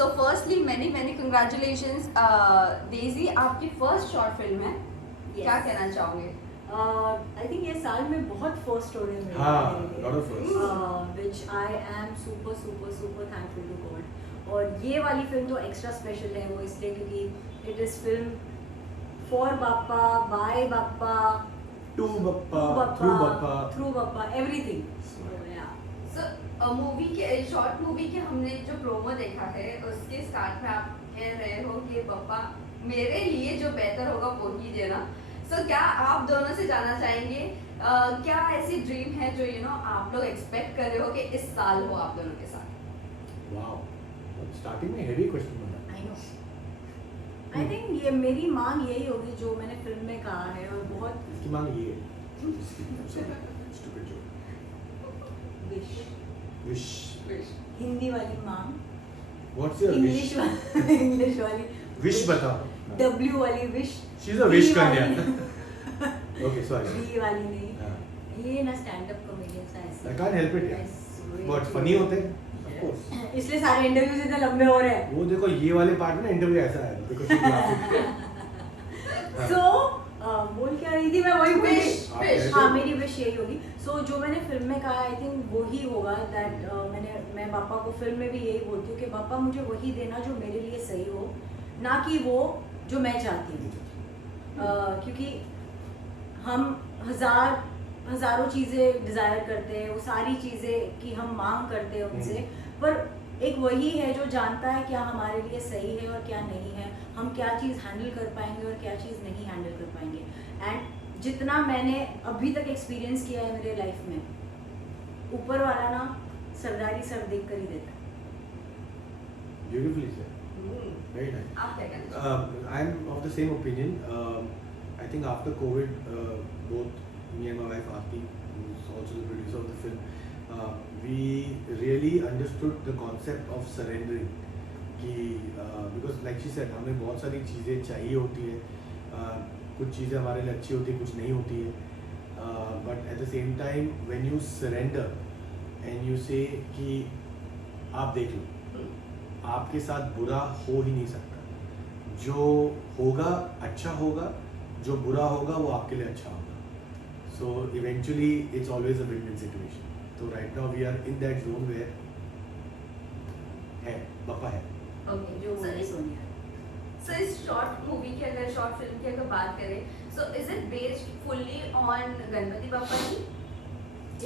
So firstly, many congratulations, Daisy आपकी first short film है. Yes. क्या कहना चाहोगे? I think ये साल में बहुत फर्स्ट हो रहे हैं हाँ, lot of firsts. which I am super thankful to God. और ये वाली फिल्म तो एक्स्ट्रा स्पेशल है वो इसलिए क्योंकि it is film for Bappa, by Bappa, To Bappa, through Bappa, everything. So movie के शॉर्ट मूवी के हमने जो प्रोमो देखा है उसके स्टार्ट में आप कह रहे हो कि पापा मेरे लिए जो बेहतर होगा वो ही देना. So क्या आप दोनों से जानना चाहेंगे क्या ऐसी ड्रीम है जो आप लोग एक्सपेक्ट कर रहे हो कि इस साल हो आप दोनों के साथ? Wow. स्टार्टिंग में हेवी क्वेश्चन बना. I know. आई थिंक ये मेरी मांग यही होगी जो मैंने फिल्म में कहा है और बहुत इसकी मांग ये है. Stupid joke. Wish, Wish. Hindi वाली मांग, What's your English wish? English वाली Wish बताओ. W वाली wish. She's a wish B कन्या. वाली- Okay, sorry. B वाली नहीं. हाँ. ये ना स्टैंड अप कॉमेडियंस है ऐसे. I can't help it, yeah. Yes, But funny होते हैं. Of course. इसलिए सारे इंटरव्यूज इतने लंबे हो रहे हैं. वो देखो ये वाले पार्ट में इंटरव्यू ऐसा है because she's laughing. सो बोल क्या रही थी मैं वही Wish. हाँ मेरी विश यही होगी. सो जो मैंने फिल्म में कहा आई थिंक वो ही होगा दैट मैं पापा को फिल्म में भी यही बोलती हूँ कि पापा मुझे वही देना जो मेरे लिए सही हो, ना कि वो जो मैं चाहती हूँ. क्योंकि हम हजारों चीज़ें डिज़ायर करते हैं, वो सारी चीज़ें की हम मांग करते हैं उनसे, पर एक वही है जो जानता है क्या हमारे लिए सही है और क्या नहीं है, हम क्या चीज़ हैंडल कर पाएंगे और क्या चीज़ नहीं हैंडल कर पाएंगे. एंड जितना मैंने अभी तक एक्सपीरियंस किया है मेरे लाइफ में, ऊपर वाला ना सरदारी सर देख कर ही देता है. Beautifully said. Very nice. आप क्या कहना चाहोगे? I'm of the same opinion. I think after COVID, both me and my wife Aarti, who's also the producer of the film, we really understood the concept of surrendering. कि because like she said, हमें बहुत सारी चीज़ें चाहिए होती है, कुछ चीज़ें हमारे लिए अच्छी होती है, कुछ नहीं होती है. But at the same time, when you surrender and you say कि आप देख लो, आपके साथ बुरा हो ही नहीं सकता. जो होगा अच्छा होगा, जो बुरा होगा वो आपके लिए अच्छा होगा. So eventually it's always a win-win situation. So right now we are in that zone where है पापा है. Okay. जो So बोली इस सोनिया. So इस शॉर्ट मूवी की अगर शॉर्ट फिल्म की अगर बात करें, so is it based fully on Ganpati Bappa ji?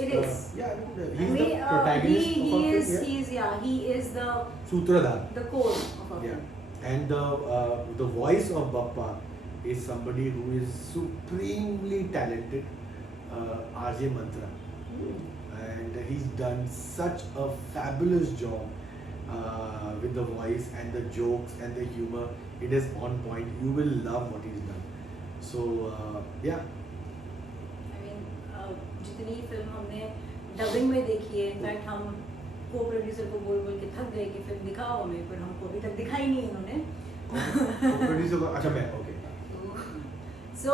It is. Yeah, I mean, I he's the mean, protagonist of our film. Yeah. he is सूत्रधार. the core of our Yeah. film. And the voice of Bappa is somebody who is supremely talented, RJ Mantra. And he's done such a fabulous job with the voice and the jokes and the humor. It is on point. You will love what he's done. So yeah. I mean, जितनी फिल्म हमने डबिंग में देखी है, इनफैक्ट हम को प्रोड्यूसर को बोल बोल के थक गए कि फिल्म दिखाओ हमें, पर हमको अभी तक दिखाई नहीं इन्होंने. प्रोड्यूसर को अच्छा मैं ओके. सो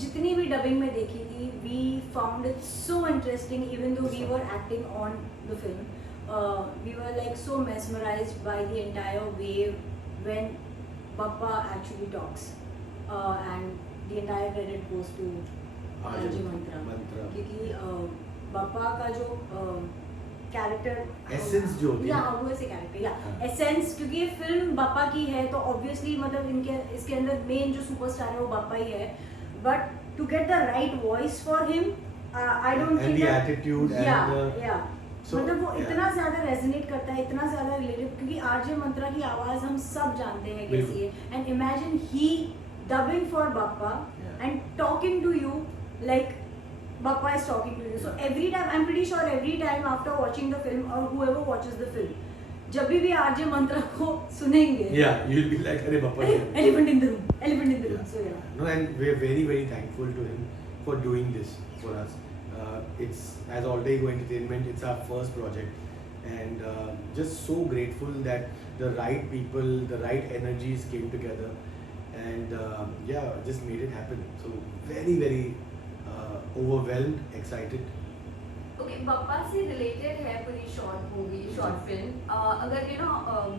जितनी भी डबिंग में देखी थी, we found it so interesting even though we were acting on the film. We were like so mesmerized by the entire way when Bappa actually talks, and the entire credit goes to RJ Mantra. क्योंकि Bappa का जो character Essence जो होती है. या वो ऐसे कैरेक्टर या हाँ. एसेंस, क्योंकि ये फिल्म Bappa की है तो ऑब्वियसली मतलब इसके अंदर मेन जो सुपरस्टार है वो Bappa ही है. But to get the right voice for him, I don't And think the attitude and the So, मतलब वो yeah. इतना ज्यादा रेजोनेट करता है, इतना ज्यादा रिलेटेड, क्योंकि आरजे मंत्रा की आवाज हम सब जानते हैं कैसी है. And imagine he dubbing for Bappa and talking to you like Bappa is talking to you. So every time I am pretty sure every time after watching the film और हूएवर वॉचेस द फिल्म, जब भी आरजे मंत्रा को सुनेंगे, yeah, you'll be like अरे Bappa. Elephant in the room, elephant in the room. So yeah No, and we're very thankful to him for doing this for us. It's as All Day Go Entertainment, it's our first project, and just so grateful that the right people, the right energies came together, and yeah, just made it happen. So very overwhelmed, excited. Okay, Bappa से रिलेटेड है पूरी short movie, short film. अगर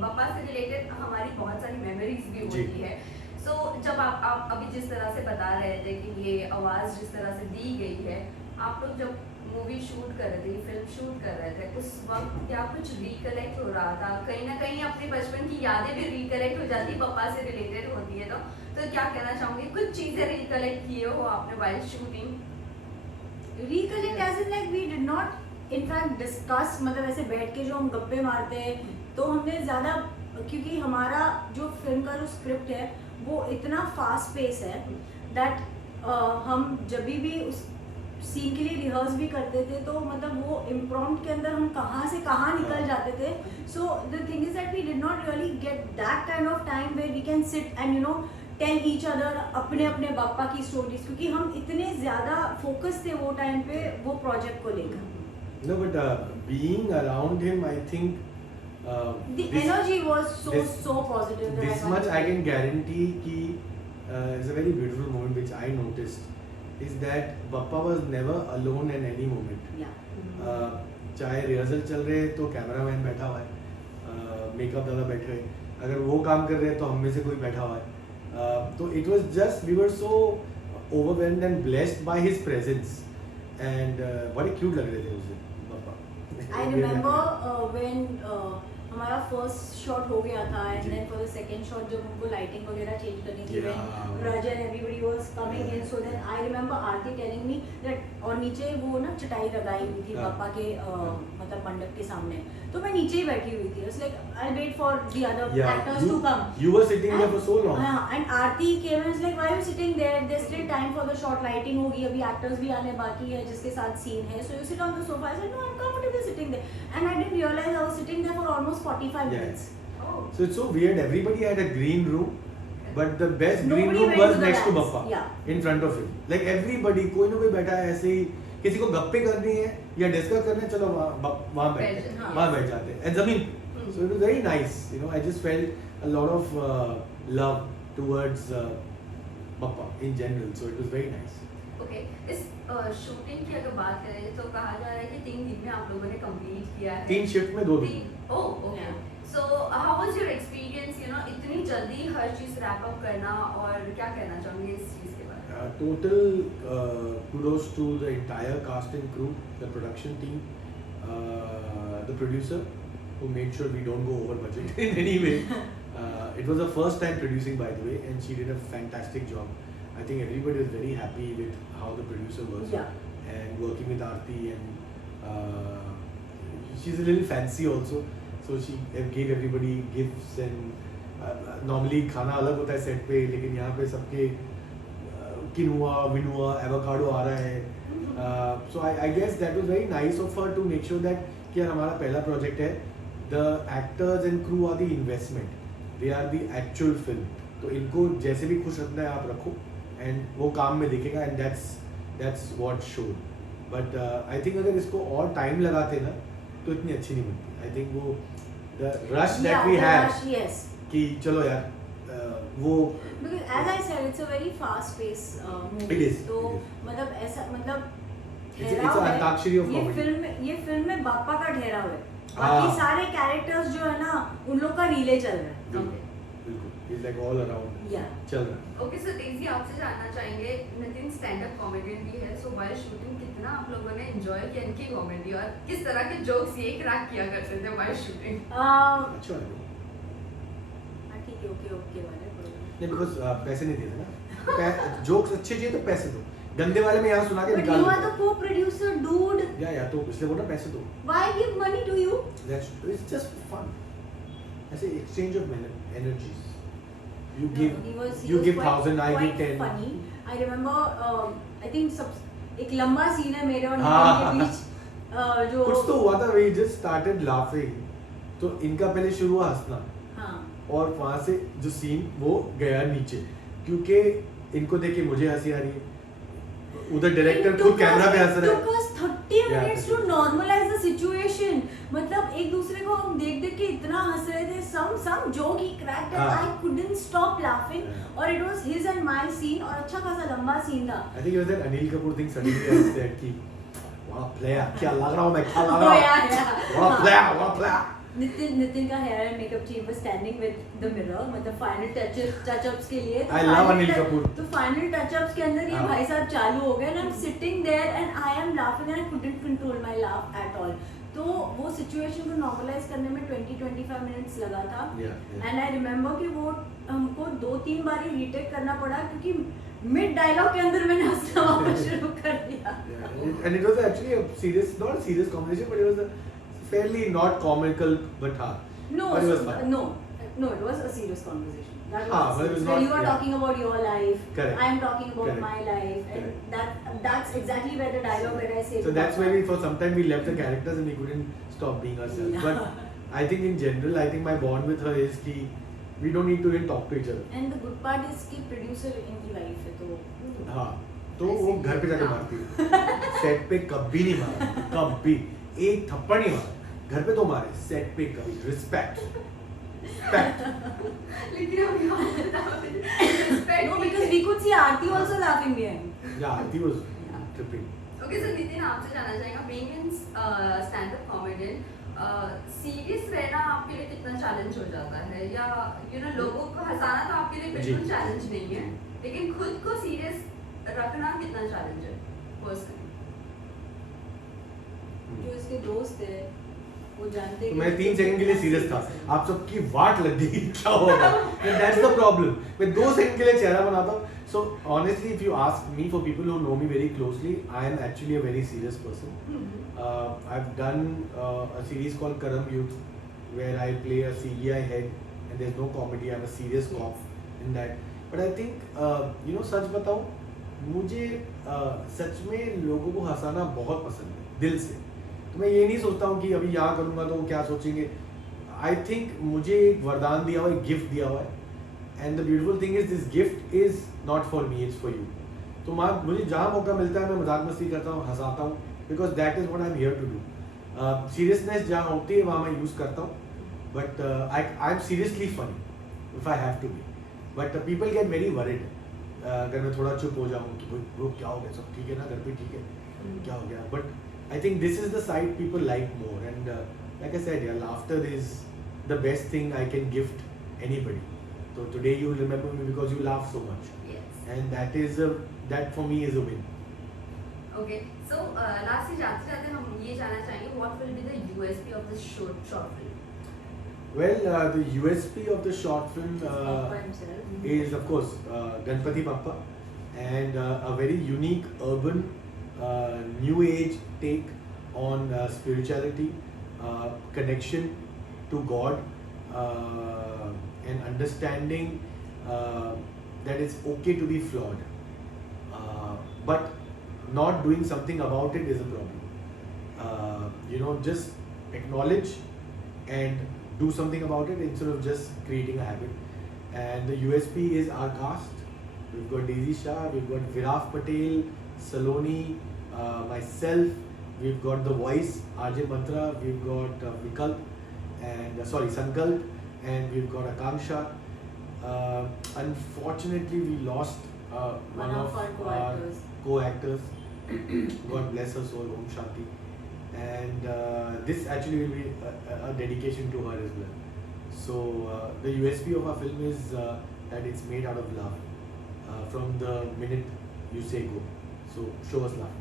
बप्पा से रिलेटेड हमारी बहुत सारी मेमोरीज भी जी। होती है। सो जब आप अभी जिस तरह से बता रहे थे कि ये आवाज़ जिस तरह से दी गई है, आप लोग जब मूवी शूट कर रहे थे, फिल्म शूट कर रहे थे, उस वक्त क्या कुछ रिकलेक्ट हो रहा था? कहीं ना कहीं अपने बचपन की यादें भी रिकलेक्ट हो जाती, पप्पा से रिलेटेड होती है तो क्या कहना चाहूँगी, कुछ चीज़ें रिकलेक्ट किए हो आपने while shooting? Recollect as in like we did not in fact discuss, मतलब ऐसे बैठ के जो हम गप्पे मारते हैं तो हमने ज़्यादा, क्योंकि हमारा जो फिल्म का जो स्क्रिप्ट है वो इतना फास्ट पेस है दैट हम जब भी उस सीन के लिए रिहर्स भी करते थे तो मतलब वो इम्प्रॉम्प्ट के अंदर हम कहाँ से कहाँ निकल जाते थे। So the thing is that we did not really get that kind of time where we can sit and tell each other अपने अपने पापा की स्टोरीज, क्योंकि हम इतने ज़्यादा फोकस थे वो टाइम पे वो प्रोजेक्ट को लेकर। No, but being around him, I think The energy was so this- positive. that this I much can't I can guarantee कि is a very beautiful moment which I noticed is that Bappa was never alone in any moment. Yeah. चाहे रिहर्सल चल रहे तो कैमरामैन बैठा हुआ है, मेकअप दादा बैठे हुए, अगर वो काम कर रहे हैं तो हम में से कोई बैठा हुआ है, तो it was just we were so overwhelmed and blessed by his presence and बड़े क्यूट लग रहे थे उस दिन पापा। I remember when हमारा फर्स्ट शॉट हो गया था एंड जी। Then for the second shot जब उनको लाइटिंग वगैरह चेंज करनी थी Yeah. When Raja and everybody was coming in, so then I remember Aarti telling me that, और नीचे वो ना चटाई लगाई हुई थी हाँ। पापा के मतलब मंडप के सामने, तो मैं नीचे ही बैठी हुई थी, like I wait for the other actors to come. You were sitting there for so long. And Aarti came and was like, why are you sitting there? There's still time for the short lighting होगी, अभी एक्टर्स भी आने बाकी है जिसके साथ सीन है, so you sit on the sofa. I said no, I'm comfortable sitting there, and I didn't realize I was sitting there for almost 45 Yeah. minutes. Oh. So it's so weird. Everybody had a green room, but the best green Nobody room went was to the next to dance. Bappa, Yeah. in front of him. Like everybody, कोई ना कोई बैठा है ऐसे ही, किसी को गप्पे करनी है या डिस्कस करना है, चलो वहाँ बैठते हैं, हाँ। वहाँ बैठ जाते हैं, and जमीन। So it was very nice. I just felt a lot of love towards Bappa in general. So it was very nice. Okay, इस शूटिंग की अगर बात करें तो कहा जा रहा है कि 3 दिन में आप लोगों ने कंप्लीट किया है। 3 शिफ्ट में 2 दिन। Oh okay. Yeah. So how was your experience, इतनी जल्दी हर चीज रैप अप करना, और क्या कहना चाहोगे इस चीज के बारे में? Total kudos to the entire cast and crew, the production team, the producer who made sure we don't go over budget in any way. It was her first time producing, by the way, and she did a fantastic job. I think everybody was very happy with how the producer was. Yeah. And working with Aarti, and she's a little fancy also, so she gave everybody gifts, and normally खाना अलग होता है सेट पे, लेकिन यहाँ पे सबके किनुआ विनुआ एवोकाडो आ रहा है, so I guess that was very nice of her to make sure that कि यार हमारा पहला प्रोजेक्ट है, the actors and crew are the investment, they are the actual film, तो इनको जैसे भी खुश रखना है आप रखो, and वो काम में दिखेगा, and that's what showed. But I think अगर इसको और टाइम लगाते ना तो इतनी अच्छी नहीं बनती. I think वो the rush that we the had rush, yes. कि चलो यार वो Because as I said, it's a very fast paced movie. It is, तो it is. मतलब ऐसा मतलब It's a ठहराव है। Antakshari of comedy. ये फिल्म में बाप्पा का ठहराव है, हाँ। बाकी सारे कैरेक्टर्स जो है ना उन लोग का रिले चल रहा है। बिल्कुल बिल्कुल he's like all around Yeah. चल रहा है. ओके, सो डेजी आपसे जानना चाहेंगे, नितिन स्टैंड अप कॉमेडियन भी है, सो वाइल शूटिंग कितना आप लोगों ने एंजॉय किया इनकी कॉमेडी, और किस तरह के जोक्स ये क्रैक किया करते थे वाइल शूटिंग? अच्छा है. ठीक है, ओके वाले नहीं बिकॉज पैसे नहीं देते ना, जोक्स अच्छे चाहिए तो पैसे दो, गंदे वाले में यहाँ सुना के But निकाल you are दो. the co-producer, dude. या तो इसलिए बोला पैसे दो. Why give money to you? That's it's just fun. ऐसे exchange of energies. You No, give he was give quite- 1,000, I give quite 10. Funny. I remember, I think एक लंबा सीन है मेरे और हाँ। नितिन के बीच, जो कुछ तो हुआ था, we just started laughing. तो इनका पहले शुरू हुआ हंसना, हाँ और वहाँ से जो सीन वो गया नीचे, क्योंकि इनको देख के मुझे हंसी आ रही है, उधर डायरेक्टर खुद कैमरा पे हंस रहा है. Took us 30 Yeah, minutes to normalize the situation. मतलब एक दूसरे को हम देख के इतना हंस रहे थे, some joke he cracked and हाँ. I couldn't stop laughing. Yeah. और it was his and my scene, और अच्छा खासा लंबा सीन था. I think it was that Anil Kapoor thing suddenly I said कि what a player, क्या लग रहा हूँ मैं, क्या लग Oh, रहा हूँ, yeah, yeah. what a player, what a player. Nitin का hair and makeup team was standing with the mirror, मतलब फाइनल टचअप्स के लिए। I love Anil Kapoor. तो फाइनल टचअप्स के अंदर ये हाँ. भाई साहब चालू हो गए, and I'm sitting there and I am laughing and I couldn't control my laugh at all. तो वो सिचुएशन को नॉर्मलाइज करने में 20-25 मिनट्स लगा था। Yeah. एंड आई रिमेम्बर कि वो हमको 2-3 बार रीटेक करना पड़ा, क्योंकि मिड डायलॉग के अंदर मैंने हंसना वापस शुरू कर दिया। Yeah, and it was actually a serious, not a serious conversation, but it was a fairly not comical, but No, but it was fun. no, it was a serious conversation. That was Ah, but it was serious. not- Where you are yeah. talking about your life, Correct. I am talking about Correct. my life, and Correct. that's exactly where the dialogue where I say. So that's where we, for some time, we left the characters and we couldn't stop being ourselves. Yeah. But I think in general, I think my bond with her is कि we don't need to even talk to each other. And the good part is कि producer इनकी wife है, तो हाँ, तो वो घर पे जाके मारती है, सेट पे कभी नहीं मारा, कभी एक थप्पड़ नहीं मारा, घर पे तो मारे, सेट पे कभी, रिस्पेक्ट, लेकिन हम यहाँ respect no, नहीं because we could see Aarti also laughing behind. Yeah, Aarti was tripping. Okay sir, Nitin आपसे जानना चाहेंगे, being in stand up comedian, serious रहना आपके लिए कितना चैलेंज हो जाता है, या लोगों को हंसाना तो आपके लिए बिल्कुल जी। चैलेंज नहीं है, लेकिन खुद को सीरियस रखना कितना चैलेंज है पर्सनली? जो इसके दोस्त है वो जानते तो मैं 3 सेकंड के लिए सीरियस था, आप सबकी वाट लग गई, क्या होगा? That's the problem. मैं 2 सेकंड के लिए चेहरा बनाता हूँ. So honestly, if you ask me, for people who know me very closely, I am actually a very serious person. I've done a series called Karam Youth, where I play a CGI head, and there's no comedy. I'm a serious cop in that. But I think, सच बताऊँ, मुझे सच में लोगों को हंसाना बहुत पसंद है, दिल से. तो मैं ये नहीं सोचता हूँ कि अभी यहाँ करूँगा तो वो क्या सोचेंगे. आई थिंक मुझे एक वरदान दिया हुआ है, गिफ्ट दिया हुआ है, and the beautiful thing is this gift is not for me, it's for you. तो मुझे जहाँ मौका मिलता है मैं मजाक मस्ती करता हूँ, हंसाता हूँ, because that is what I am here to do. Seriousness जहाँ होती है वहाँ मैं यूज़ करता हूँ, but I am seriously funny if I have to be. But people get very worried अगर मैं थोड़ा चुप हो जाऊँ कि वो क्या हो गया, सब ठीक है ना, घर पे ठीक है, क्या हो गया. But I think this is the side people like more, and like I said, yeah, laughter is the best thing I can gift anybody. So today you will remember me because you laugh so much, Yes. and that for me is a win. Okay, so lastly जाते हम ये जानना चाहेंगे, what will be the USP of this short film? Well, the USP of the short film Papa himself. is of course Ganpati Bappa, and a very unique urban new age take on spirituality, connection to God, and understanding that it's okay to be flawed, but not doing something about it is a problem. Just acknowledge and do something about it instead of just creating a habit. And the USP is our cast. We've got Daisy Shah, we've got Viraf Patel, Saloni, myself, we've got The Voice, RJ Mantra, we've got Vikalp, and Sankalp, and we've got Akanksha. Unfortunately, we lost one of our co-actors. God bless her soul, Om Shanti. And this actually will be a dedication to her as well. So the USP of our film is that it's made out of love from the minute you say go. So show us love.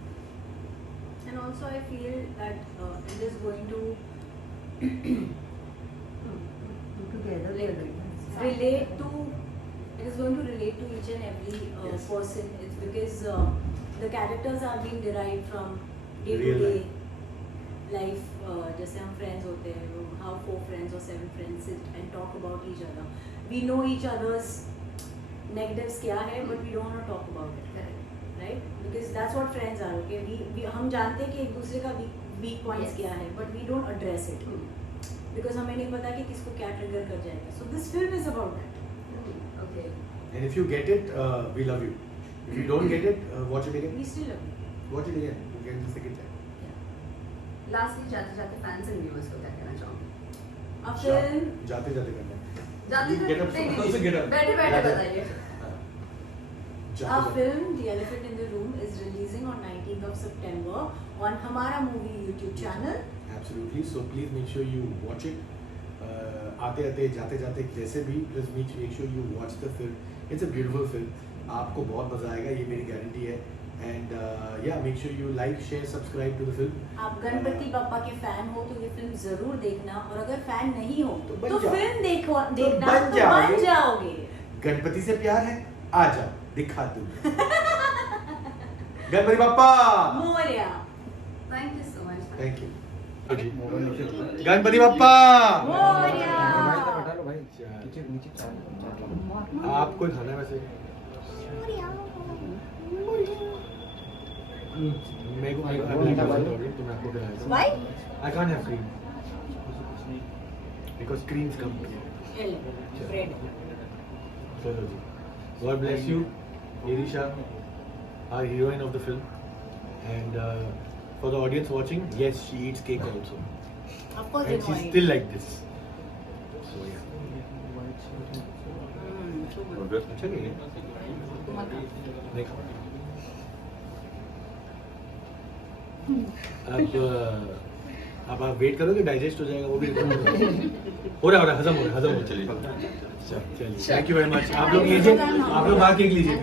And also I feel that it is going to Together we are doing it. relate to it is going to relate to each and every Yes. person. It's because the characters are being derived from day Real to day life. जैसे हम friends होते हैं, how 4 friends or 7 friends sit and talk about each other. We know each other's negatives क्या है, but we don't want to talk about it. Correct. Right? Because that's what friends are, okay? We हम जानते हैं कि एक दूसरे का weak points Yes. क्या है, but we don't address it because हमें नहीं पता कि किसको क्या trigger कर जाएगा. So this film is about that. Okay. And if you get it, we love you. If you don't get it, watch it again. We still love you. Watch it again. You get the second time. Lastly जाते fans and viewers को क्या कहना चाहोगे? A film जाते जाते करना है. जाते You get up. नहीं, Also get up. बैठे बैठे जाते- बताइए. हाँ. Our film The Elephant in the Room is releasing on 19th of September on Hamara Movie YouTube channel. Absolutely. So please make sure you watch it. आते आते जाते जाते जैसे भी please make sure you watch the film. It's a beautiful film. आपको बहुत मजा आएगा, ये मेरी गारंटी है. And yeah make sure you like share subscribe to the film. आप गणपति बप्पा के फैन हो तो ये फिल्म जरूर देखना, और अगर फैन नहीं हो तो बन तो जाओ. फिल्म देखना बन तो जाओगे. बन जाओगे. गणपति से प्यार है, आ जाओ दिखा दूं. गणपति बप्पा. Morya. Thank you so much. Thank you. Ganpati बप्पा. मोरया. बैठा लो भाई, नीचे नीचे आपको ही खाना है वैसे. मेरे को तो मैं आपको खिलाऊंगा. Why? I can't have cream because creams come. Bread. चलो जी. God bless you, Irisha, our heroine of the film, and for the audience watching, yes, she eats cake also, Of course and you she's know still like this. So yeah. so good. अच्छा नहीं है. नहीं खाओ. अब आप वेट करोगे, डाइजेस्ट हो जाएगा वो भी. हो रहा है, हजम हो रहा है. चलिए. Thank you very much. आप लोग लीजिए, आप लोग बाहर केक लीजिए.